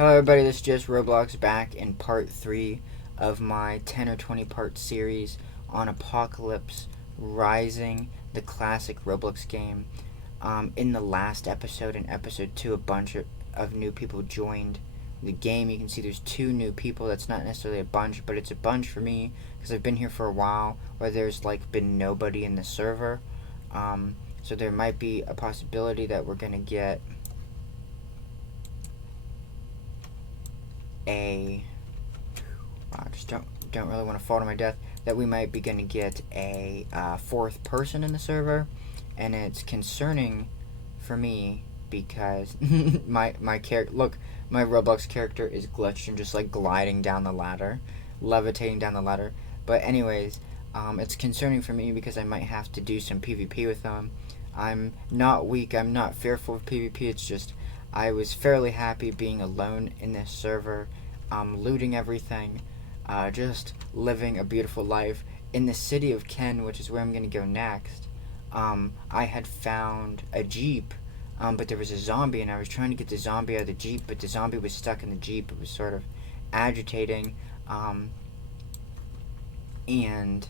Hello everybody, this is just Roblox back in part 3 of my 10 or 20 part series on Apocalypse Rising, the classic Roblox game. In the last episode, in episode 2, a bunch of new people joined the game. You can see there's 2 new people. That's not necessarily a bunch, but it's a bunch for me because I've been here for a while where there's been nobody in the server. So there might be a possibility that we're going to get I just don't really want to fall to my death, that we might be going to get a 4th person in the server, and it's concerning for me because my character, look, my Roblox character is glitched and just gliding down the ladder, levitating down the ladder. But anyways, it's concerning for me because I might have to do some PvP with them. I'm not weak, I'm not fearful of PvP, it's just I was fairly happy being alone in this server, looting everything, just living a beautiful life. In the city of Ken, which is where I'm going to go next, I had found a Jeep, but there was a zombie, and I was trying to get the zombie out of the Jeep, but the zombie was stuck in the Jeep. It was sort of agitating, and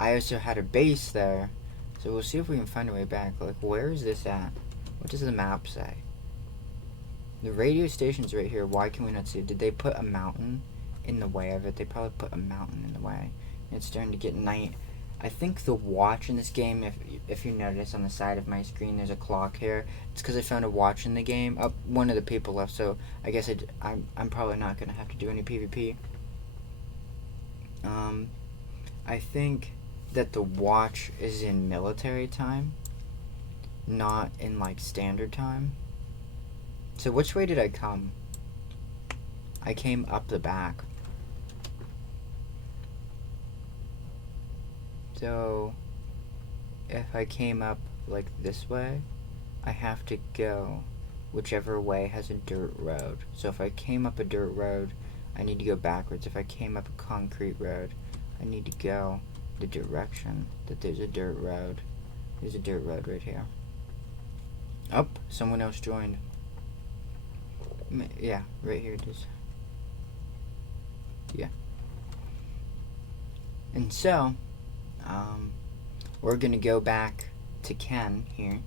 I also had a base there, so we'll see if we can find a way back. Where is this at? What does the map say? The radio station's right here. Why can we not see it? Did they put a mountain in the way of it? They probably put a mountain in the way. It's starting to get night. I think the watch in this game, if you notice on the side of my screen, there's a clock here. It's because I found a watch in the game. One of the people left, so I guess I'm probably not going to have to do any PvP. I think that the watch is in military time, not in standard time. So which way did I come? I came up the back. So if I came up this way, I have to go whichever way has a dirt road. So if I came up a dirt road, I need to go backwards. If I came up a concrete road, I need to go the direction that there's a dirt road. There's a dirt road right here. Oh, someone else joined. Yeah, right here it is. Yeah. And so, we're gonna go back to Ken here,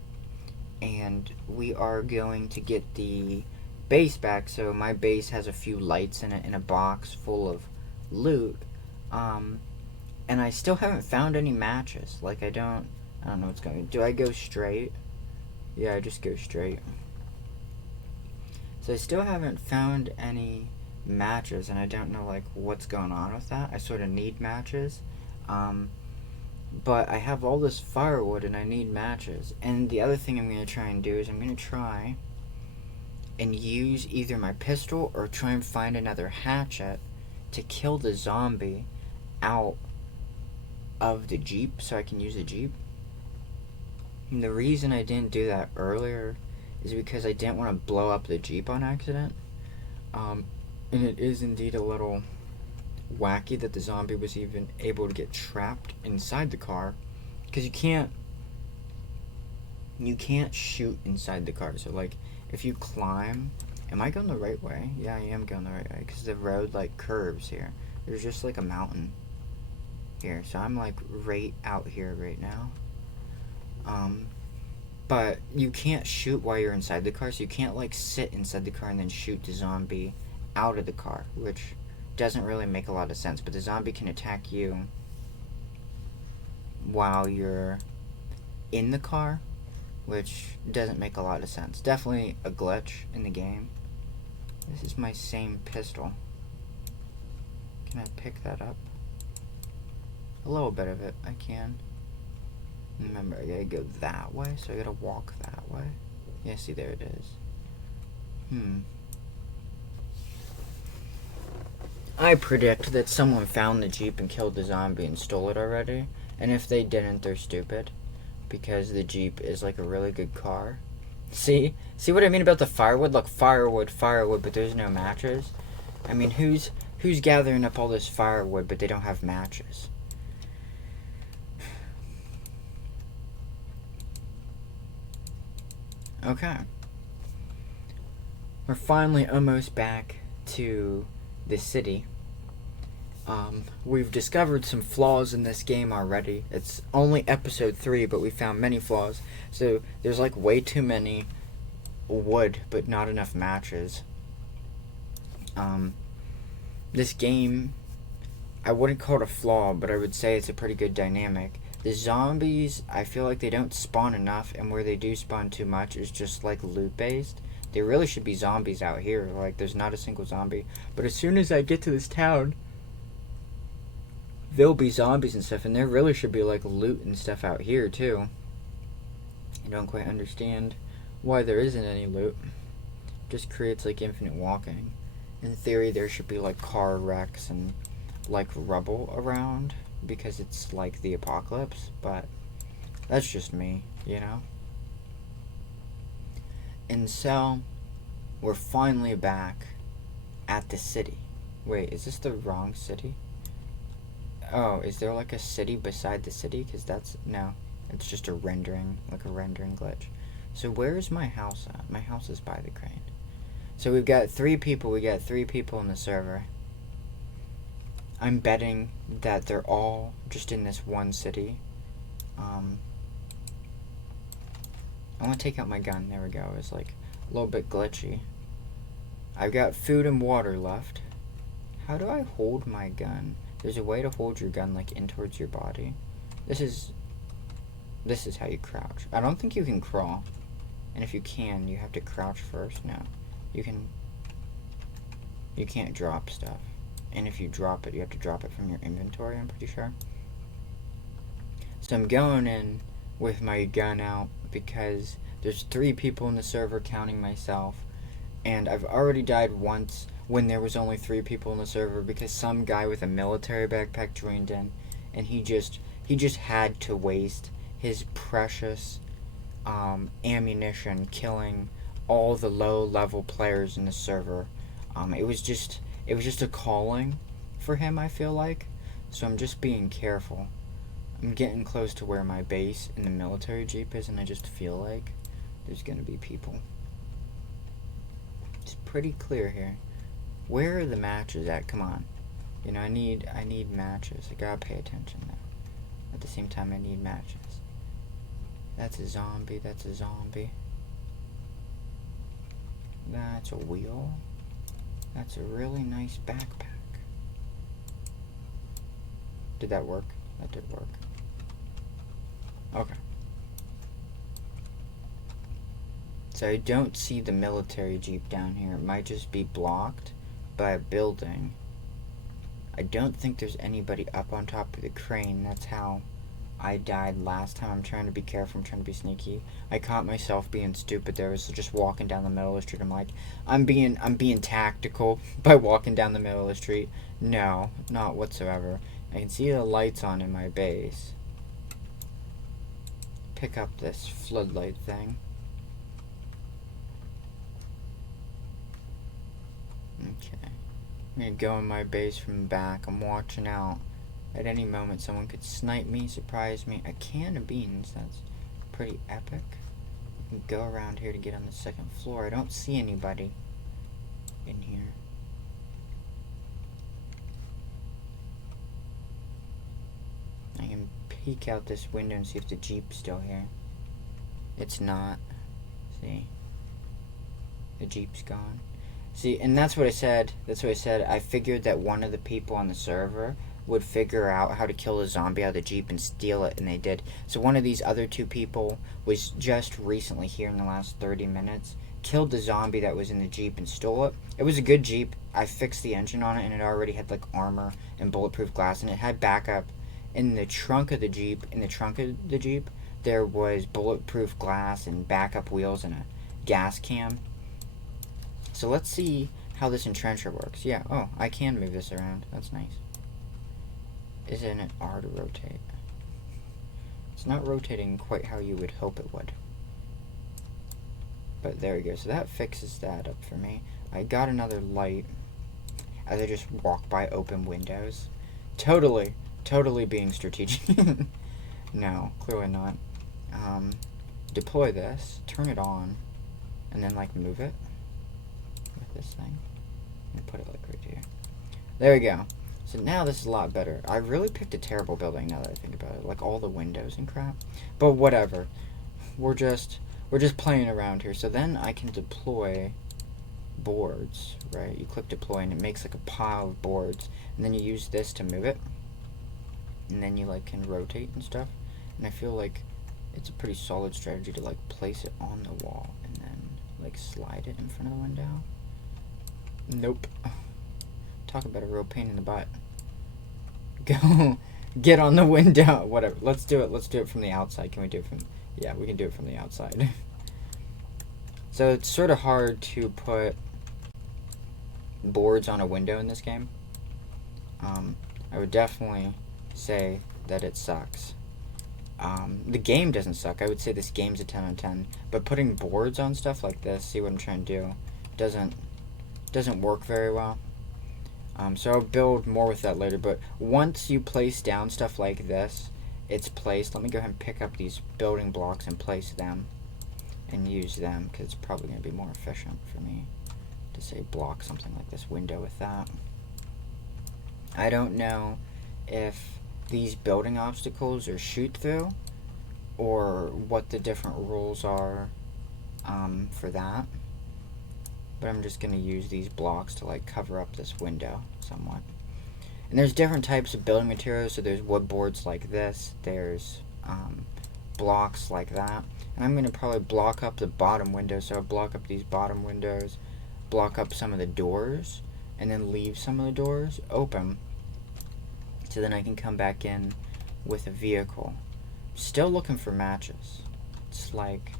and we are going to get the base back. So my base has a few lights in it, in a box full of loot, and I still haven't found any matches. I don't know what's going on. Do I go straight? Yeah, I just go straight. So I still haven't found any matches, and I don't know what's going on with that. I sort of need matches, but I have all this firewood and I need matches. And the other thing I'm going to try and do is I'm going to try and use either my pistol or try and find another hatchet to kill the zombie out of the Jeep so I can use the Jeep. And the reason I didn't do that earlier is because I didn't want to blow up the Jeep on accident. And it is indeed a little wacky that the zombie was even able to get trapped inside the car, because you can't shoot inside the car. So if you climb, am I going the right way? Yeah, I am going the right way, because the road curves here. There's just a mountain here, so I'm right out here right now. But you can't shoot while you're inside the car, so you can't sit inside the car and then shoot the zombie out of the car, which doesn't really make a lot of sense. But the zombie can attack you while you're in the car, which doesn't make a lot of sense. Definitely a glitch in the game. This is my same pistol. Can I pick that up? A little bit of it, I can. Remember, I gotta go that way, so I gotta walk that way. Yeah, see, there it is. I predict that someone found the Jeep and killed the zombie and stole it already. And if they didn't, they're stupid, because the Jeep is a really good car. See what I mean about the firewood? Look, firewood, but there's no matches. I mean, who's gathering up all this firewood, but they don't have matches? Okay. We're finally almost back to the city. We've discovered some flaws in this game already. It's only episode 3, but we found many flaws. So there's like way too many wood, but not enough matches. This game, I wouldn't call it a flaw, but I would say it's a pretty good dynamic. The zombies, I feel like they don't spawn enough, and where they do spawn too much is just like loot based. There really should be zombies out here. Like, there's not a single zombie. But as soon as I get to this town, there'll be zombies and stuff, and there really should be like loot and stuff out here too. I don't quite understand why there isn't any loot. It just creates like infinite walking. In theory, there should be like car wrecks and like rubble around because it's like the apocalypse, but that's just me, you know? And so, we're finally back at the city. Wait, is this the wrong city? Oh, is there like a city beside the city? Because that's, no, it's just a rendering, like a rendering glitch. So where is my house at? My house is by the crane. So we've got 3 people, we got 3 people in the server. I'm betting that they're all just in this one city. I want to take out my gun. There we go. It's like a little bit glitchy. I've got food and water left. How do I hold my gun? There's a way to hold your gun like in towards your body. This is how you crouch. I don't think you can crawl. And if you can, you have to crouch first. No. You can't drop stuff. And if you drop it, you have to drop it from your inventory, I'm pretty sure. So I'm going in with my gun out because there's 3 people in the server counting myself. And I've already died once when there was only 3 people in the server because some guy with a military backpack joined in, and he just had to waste his precious ammunition killing all the low-level players in the server. It was just a calling for him, I feel like. So I'm just being careful. I'm getting close to where my base in the military jeep is, and I just feel like there's gonna be people. It's pretty clear here. Where are the matches at? Come on. You know, I need matches. I gotta pay attention now. At the same time, I need matches. That's a zombie. That's a zombie. That's a wheel. That's a really nice backpack. Did that work? That did work. Okay. So I don't see the military jeep down here. It might just be blocked by a building. I don't think there's anybody up on top of the crane. That's how I died last time. I'm trying to be careful. I'm trying to be sneaky. I caught myself being stupid there. I was just walking down the middle of the street. I'm like, I'm being tactical by walking down the middle of the street. No, not whatsoever. I can see the lights on in my base. Pick up this floodlight thing. Okay. I'm gonna go in my base from the back. I'm watching out. At any moment, someone could snipe me, surprise me. A can of beans. That's pretty epic. I can go around here to get on the 2nd floor. I don't see anybody in here. I can peek out this window and see if the jeep's still here. It's not. See? The jeep's gone. See, and that's what I said. I figured that one of the people on the server would figure out how to kill a zombie out of the jeep and steal it, and they did. So one of these other 2 people was just recently here in the last 30 minutes, killed the zombie that was in the jeep and stole it. It was a good jeep. I fixed the engine on it, and it already had like armor and bulletproof glass, and it had backup. In the trunk of the jeep, there was bulletproof glass and backup wheels and a gas can. So let's see how this entrencher works. Yeah, oh, I can move this around. That's nice. Isn't it R to rotate? It's not rotating quite how you would hope it would. But there we go. So that fixes that up for me. I got another light as I just walk by open windows. Totally being strategic. No, clearly not. Deploy this, turn it on, and then like move it. this thing and put it like right here. There we go. So now this is a lot better. I really picked a terrible building now that I think about it. Like all the windows and crap. But whatever. We're just playing around here. So then I can deploy boards, right? You click deploy and it makes like a pile of boards. And then you use this to move it. And then you like can rotate and stuff. And I feel like it's a pretty solid strategy to like place it on the wall and then like slide it in front of the window. Nope. Talk about a real pain in the butt. Go get on the window. Whatever. Let's do it from the outside. Can we do it from... Yeah, we can do it from the outside. So it's sort of hard to put boards on a window in this game. I would definitely say that it sucks. The game doesn't suck. I would say this game's a 10 out of 10. But putting boards on stuff like this, see what I'm trying to do, doesn't work very well. So I'll build more with that later. But once you place down stuff like this, it's placed. Let me go ahead and pick up these building blocks and place them and use them, because it's probably going to be more efficient for me to say block something like this window with that. I don't know if these building obstacles are shoot through or what the different rules are for that, but I'm just going to use these blocks to like cover up this window somewhat. And there's different types of building materials. So there's wood boards like this, there's blocks like that, and I'm going to probably block up the bottom window. So I'll block up these bottom windows, block up some of the doors, and then leave some of the doors open, so then I can come back in with a vehicle. Still looking for matches. It's like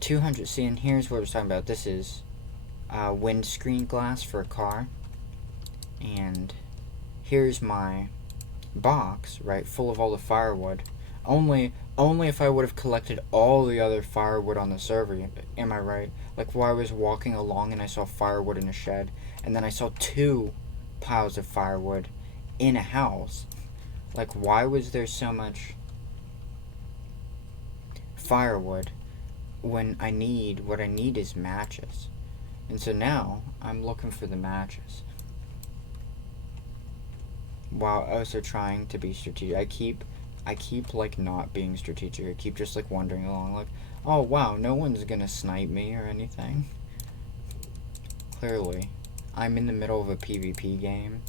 200. See, and here's what I was talking about. This is windscreen glass for a car, and here's my box, right, full of all the firewood. Only if I would have collected all the other firewood on the server, am I right? Like, while I was walking along and I saw firewood in a shed, and then I saw 2 piles of firewood in a house. Like, why was there so much firewood when what I need is matches? And so now I'm looking for the matches, while also trying to be strategic. I keep like not being strategic. I keep just like wandering along like, oh wow, no one's gonna snipe me or anything. Clearly, I'm in the middle of a PvP game,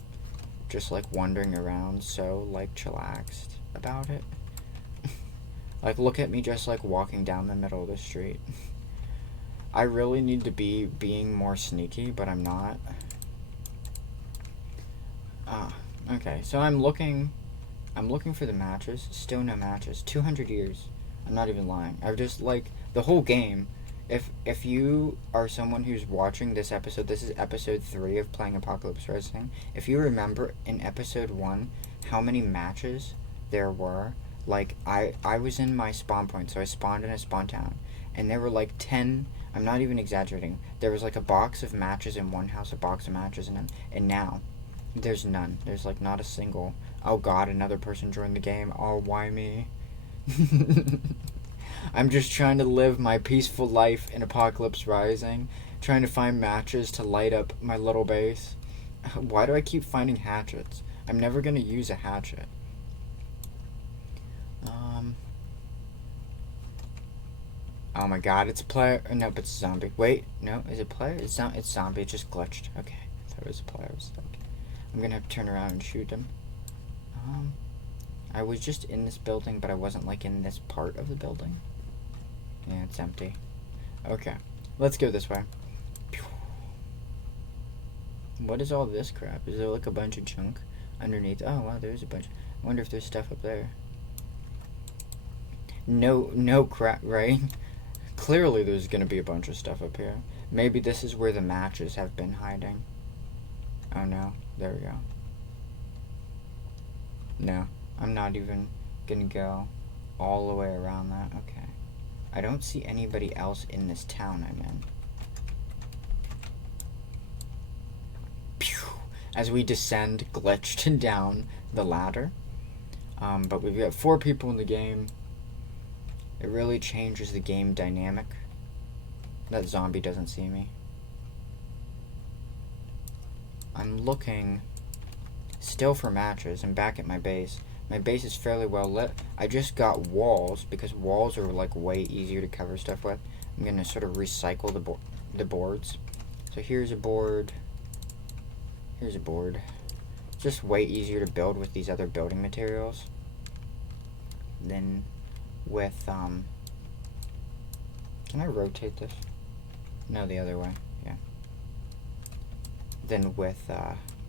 just like wandering around, so like chillaxed about it. Like, look at me just like walking down the middle of the street. I really need to be being more sneaky, but I'm not. Okay, so I'm looking for the matches. Still no matches. 200 years. I'm not even lying. I've just, like, the whole game, if you are someone who's watching this episode, this is episode 3 of playing Apocalypse Racing. If you remember in episode 1 how many matches there were, like, I was in my spawn point, so I spawned in a spawn town, and there were like 10, I'm not even exaggerating, there was like a box of matches in one house, a box of matches in it, and now there's none. There's like not a single. Oh god, another person joined the game. Oh, why me? I'm just trying to live my peaceful life in Apocalypse Rising, trying to find matches to light up my little base. Why do I keep finding hatchets? I'm never gonna use a hatchet. Oh my god, it's a player. No, but it's a zombie. Wait, no, is it player? It's not. It's zombie. It just glitched. Okay, I thought it was a player. I was like, I'm gonna have to turn around and shoot him. I was just in this building, but I wasn't like in this part of the building. Yeah, it's empty. Okay, let's go this way. What is all this crap? Is there like a bunch of junk underneath? Oh wow, there's a bunch. I wonder if there's stuff up there. No crap, right? Clearly there's gonna be a bunch of stuff up here. Maybe this is where the matches have been hiding. Oh no, there we go. No, I'm not even gonna go all the way around that. Okay. I don't see anybody else in this town I'm in. Pew! As we descend, glitched down the ladder. But we've got 4 people in the game. It really changes the game dynamic. That zombie doesn't see me. I'm looking still for matches. I'm back at my base. My base is fairly well lit. I just got walls because walls are like way easier to cover stuff with. I'm gonna sort of recycle the boards. So here's a board. Here's a board. It's just way easier to build with these other building materials than with can I rotate this? No, the other way. Yeah. Than with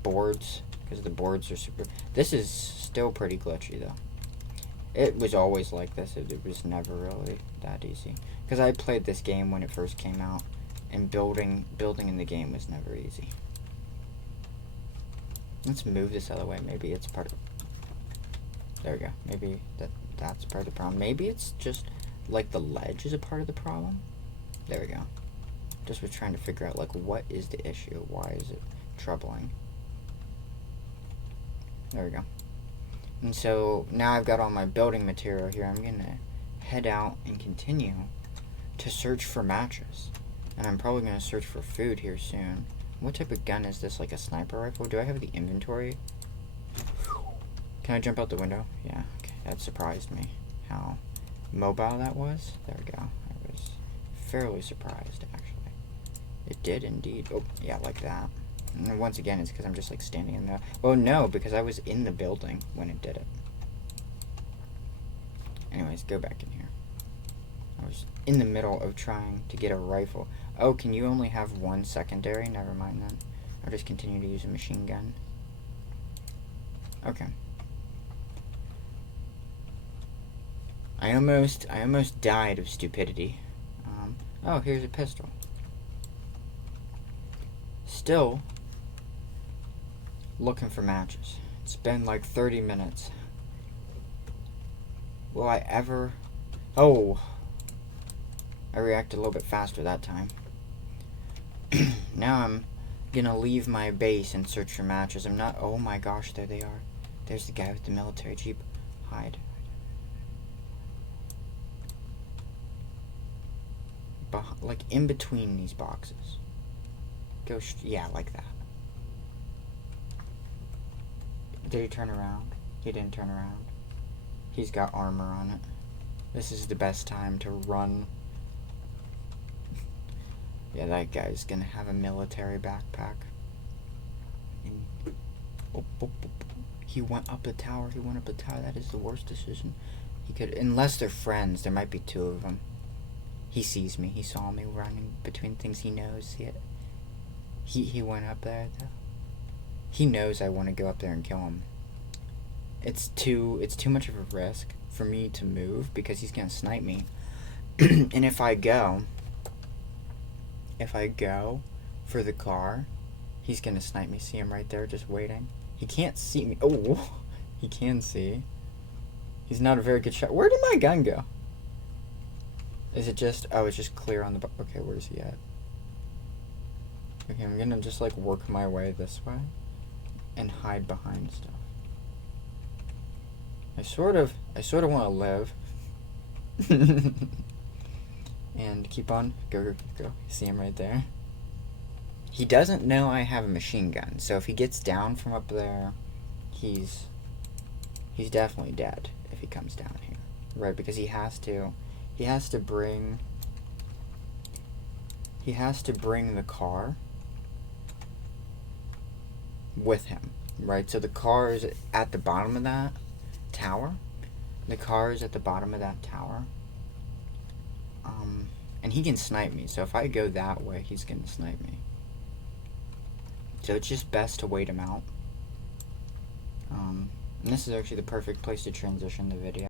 boards, because the boards are super. This is still pretty glitchy though. It was always like this. It was never really that easy. Because I played this game when it first came out, and building in the game was never easy. Let's move this other way. Maybe it's part of. There we go. Maybe that's part of the problem. Maybe it's just like the ledge is a part of the problem. There we go. Just was trying to figure out like what is the issue? Why is it troubling? There we go. And so now I've got all my building material here. I'm gonna head out and continue to search for matches. And I'm probably gonna search for food here soon. What type of gun is this? Like a sniper rifle? Do I have the inventory? Can I jump out the window? Yeah, okay. That surprised me how mobile that was. There we go. I was fairly surprised, actually. It did indeed. Oh, yeah, like that. And once again, it's because I'm just like standing in there. Oh, no, because I was in the building when it did it. Anyways, go back in here. I was in the middle of trying to get a rifle. Oh, can you only have one secondary? Never mind then. I'll just continue to use a machine gun. Okay. I almost died of stupidity. Oh, here's a pistol. Still looking for matches. It's been like 30 minutes. Will I ever... Oh! I reacted a little bit faster that time. Now I'm gonna leave my base and search for matches. I'm not... Oh my gosh, there they are. There's the guy with the military jeep. Hide. Like in between these boxes. Go, yeah, like that. Did he turn around? He didn't turn around. He's got armor on it. This is the best time to run. Yeah, that guy's gonna have a military backpack. And, he went up the tower. He went up the tower. That is the worst decision. He could, unless they're friends. There might be two of them. He sees me. He saw me running between things. He knows it. He went up there though. He knows I want to go up there and kill him. It's too much of a risk for me to move because he's gonna snipe me. And if I go for the car, he's gonna snipe me. See him right there just waiting? He can't see me. Oh, he can see. He's not a very good shot. Where did my gun go? Is it just... Oh, it's just clear on the... Okay, where's he at? Okay, I'm gonna just, like, work my way this way. And hide behind stuff. I sort of want to live. And keep on. Go. See him right there? He doesn't know I have a machine gun. So if he gets down from up there, he's definitely dead if he comes down here. Right, because he has to bring the car with him, right? So the car is at the bottom of that tower. The car is at the bottom of that tower. And he can snipe me. So if I go that way, he's gonna snipe me. So it's just best to wait him out. And this is actually the perfect place to transition the video.